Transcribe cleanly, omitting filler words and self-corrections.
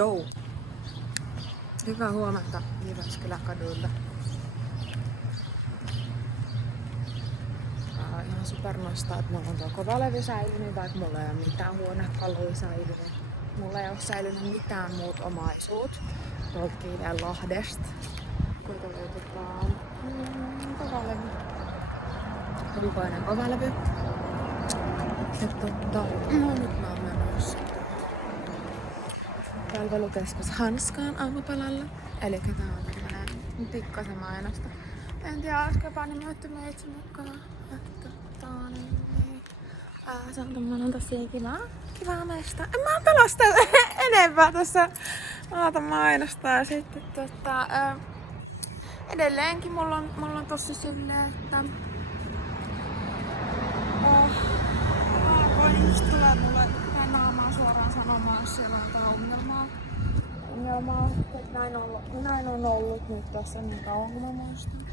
Jou! Hyvää huomenta Jyväskylän kaduilla. Ihan supernosta, että mulla on tuo kova levy säilynyt, vaikka mulla ei ole mitään huonekaluja säilynyt. Mulla ei ole säilynyt mitään muut omaisuut tuolta Kiileen-Lahdesta. Kuinka löytetään kova levy. Ulkoinen kova levy. Ja nyt mä oon menossa palvelukeskus Hanskaan aamupalalla. Eli tää on tämmönen pikkasen mainosta. En tiedä, olisiko panimoittu meitsi mukaan. Se on tommonen tosi kiva meistä. En mä pelosta enempää tässä mainostaa. Ja sitten edelleenkin mulla on tossa silleen, että just tulee mulle naamaa suoraan sanomaan, jos siellä on jotain ongelmaa. Että näin on ollut nyt tässä niin kauan kuin mä muistan.